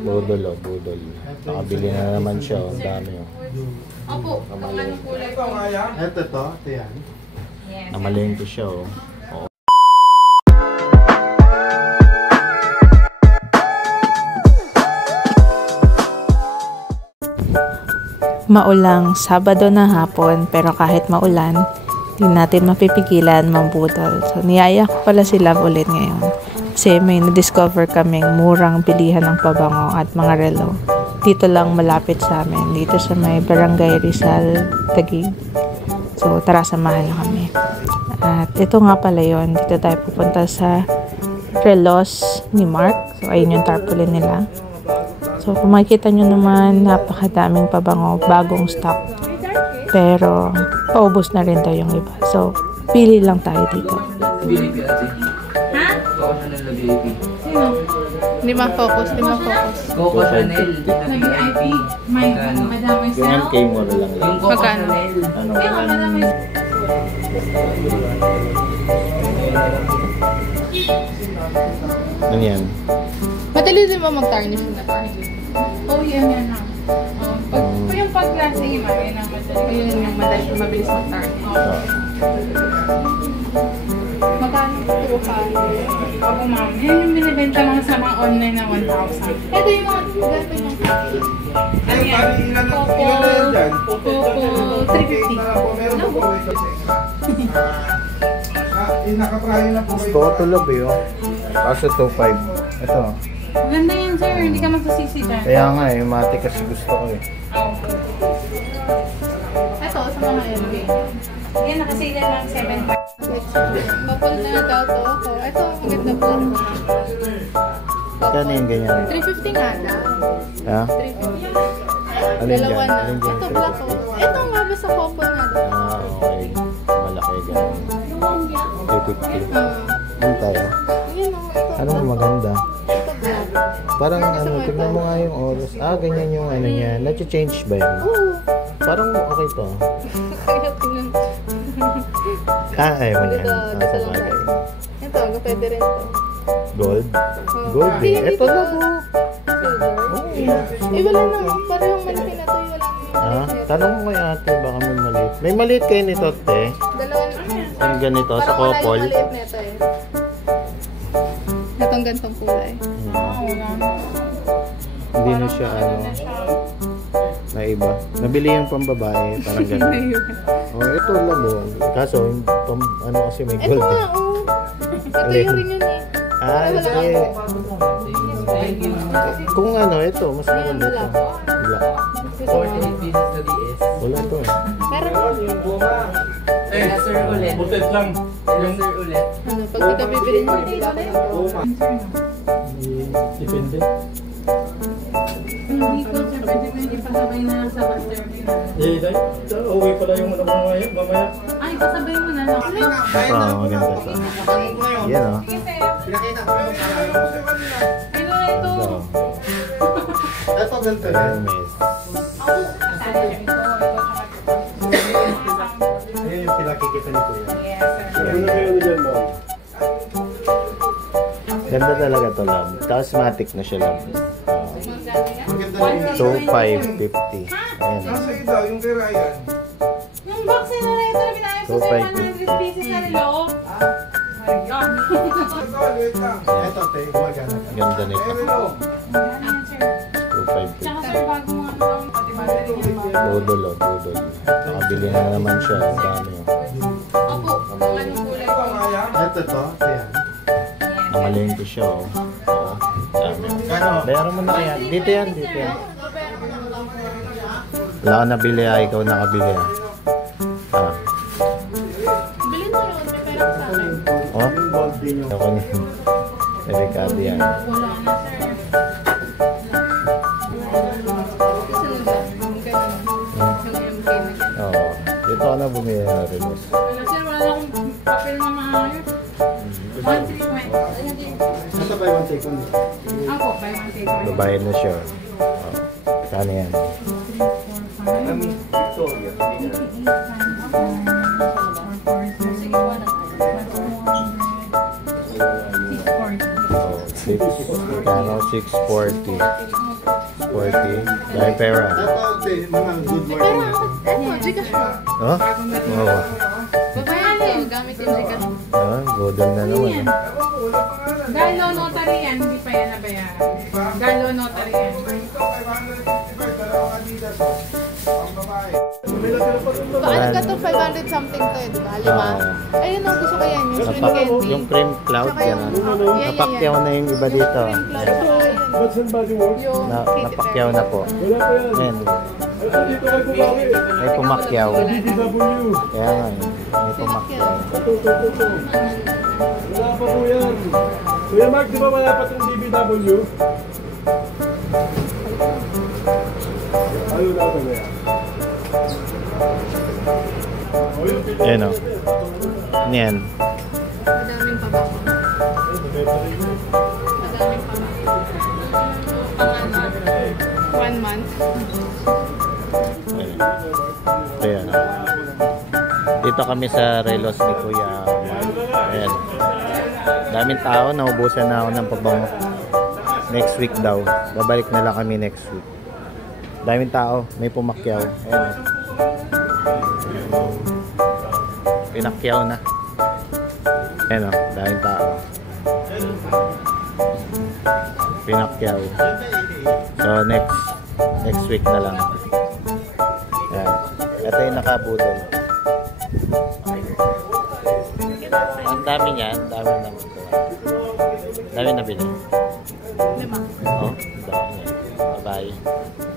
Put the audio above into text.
Budol o, budol. Nakabili na naman siya, ang dami o. Opo, kung anong kulay po. Ito to, ito yan. Yes. Namalengke siya o. Maulang Sabado na hapon, pero kahit maulan, di natin mapipigilan mambudol. So niyaya ko pala sila ulit ngayon. Kasi may na-discover kaming murang bilihan ng pabango at mga relo. Dito lang malapit sa amin, dito sa may Barangay Rizal, Taguig. So tara, samahan na kami. At ito nga pala yun, dito tayo pupunta sa relos ni Mark. So ayun yung tarpaulin nila. So, kung makikita nyo naman, napakadaming pabango, bagong stock. Pero, paubos na rin daw yung iba. So, pili lang tayo dito. Ha? Sino? Lima focus. Coco Chanel. Nag-VIP. May Madam Yung Excel. MK mo na lang. Yung Coco Magkano? Chanel. Ano? Kaya ka Madam Excel. Ano yan? Madali din ba mag-tarnish na tarnish? Oh, yan na. Pag yung pag-glass ay yun ang madali. Ayun yung madali, mabilis mag-tarnish. Magkano po ka? Ako ma'am. Yan yung binibenta mga sa mga online na 1,000. Ito yung mga gato yung ano yan? Coco 350. Gusto ko tulog eh oh. Kaso 2.5. Ito. Maganda yan sir, hindi ka magsasisi dyan. Kaya nga eh, mati kasi gusto ko eh. Ito, sa mga LV. Yan, nakasila lang 7. Couple na daw to ako. Ito, maganda po. Kaya yung ganyan. 350 nga daw. Ha? 350. Alin dyan? Dalawa na. Alin dyan? Ito black ko. Ito nga ba sa couple nga daw? Ah, okay. Malaki ganyan. 350. Ano tayo? Ayun o. Ito. Anong maganda? Ito black. Parang ano, tignan mo nga yung oras. Ah, ganyan yung ano niya. Nag-change ba yun? Oo. Parang okay to. Kaya tingnan. Ayaw mo yan. Dito, Ah, dito sa lang bagay. tayo. Ito, pwede rin to. Gold? Oo. Gold Hindi, eh. hindi Ito to. na po. Silver. Eh, wala naman. Parehong malaki na to. Wala naman Ah, maliit na ito. tanong mo kay ate, baka may maliit. May maliit kayo nito, te? Dalawa na. Yung ganito, sa Parang wala yung couple. maliit na ito eh. Itong gantong kulay. Hindi na siya ano, na iba. Nabili yung pambabae, parang gano'n. Oh, ito lang oh. Kaso, yung ano kasi may Ito gold nga, eh. oh. Ito Alin? yung rin yun eh. Ah, Wala hindi. Kung ano, ito, mas Ayan, maganda wala. ito. Wala. 48 pieces na DS. Wala to eh. Meron Laser ulit. Butet lang. Laser ulit. ano, pag di ka bibili nyo, hindi ka pa Depende. Hindi ko sir, pwede ko hindi pasabay na sa master. Eh, dahil uwi pala yung ano mamaya. Ay, pasabay mo na lang. Ito, maganda ito. Yan oh. Ano na ito? Ito. Ito ganito rin. Hermes. Ayan yung pinakikita ni Kuya. Yes, sir. Ano kayo dyan, ma'am? Ganda talaga to, love. Tapos matic na siya, love. Maganda rin. So, 550. Ayan. Nasa ito, yung kay Ryan. Yung box na rin ito, binayos ko So, sa 550. 100 pieces na relo. Ayan. Ito, wait lang. Ito, te, gumagana. Ganda nito. Pero, So, 550. Tsaka sir, bago mga ano, pati battery niya ba? Budol o, budol. Nakabili na naman siya, ang dami o. Opo, kung anong kulay po. ito to, ito yan. Namalengke siya o. Oo, dami. Bayaran mo na kaya. Dito yan, dito yan. Wala ka nabili ah, ikaw nakabili ah. Ah. Bilhin mo yun, may pera ko sa akin. Oh? Yung gold din yung... Ako ni Delikado yan. Wala na sir. Kasi nung ba, yung ganun, yung MK na ganun. Oo. Dito ka na bumili na rin. Wala sir, wala akong papel na maayos. 1,320. Ito ba yung take on? Ako, buy one take one. Babayad na siya. Oh. Kano yan? Victoria. Oh, 6. Kano 640. 40. Dahil pera. Ito, te, mga good Pero working. ano, Gcash mo. Oh? Oo. Babayaran. Gamit yung Gcash mo. Godal na naman. Yan. Galo notary yan, hindi pa yan nabayaran. Galo notary yan. Paano ka to? 500 something to, di ba? Lima? Ayun ang gusto ko yan, yung sweet candy. Yung cream cloud, Tsaka yung- gano'n. Yeah, Napakyaw na yung iba dito. Cream cloud, tsaka yun. Ba't saan body works? Yung Katy Napakyaw Perry. na po. Wala pa yan. Ayan. Ito dito kay Bumawi. May pumakyaw. DDW. Kaya nga, may pumakyaw. Ito. Wala pa po yan. Kuya Mark, di ba wala pa itong DBW? Ayaw na ito na yan. Ayan o. Ano yan? Madaming pabango. Madaming pabango. Pang ano? 1 month. Ayan. Dito kami sa Relos ni Kuya Mark. Ayan. Daming tao, naubusan na ako ng pabango. Next week daw. Babalik na lang kami next week. Daming tao, may pumakyaw. Ayan. Pinakyaw na. Ayan o, daming tao. Pinakyaw. So next week na lang. Ayan. Ito yung nakabudol. Ang dami niyan, dami naman ito. Dami nabili. 5. Oh, ang dami niyan. Bye-bye.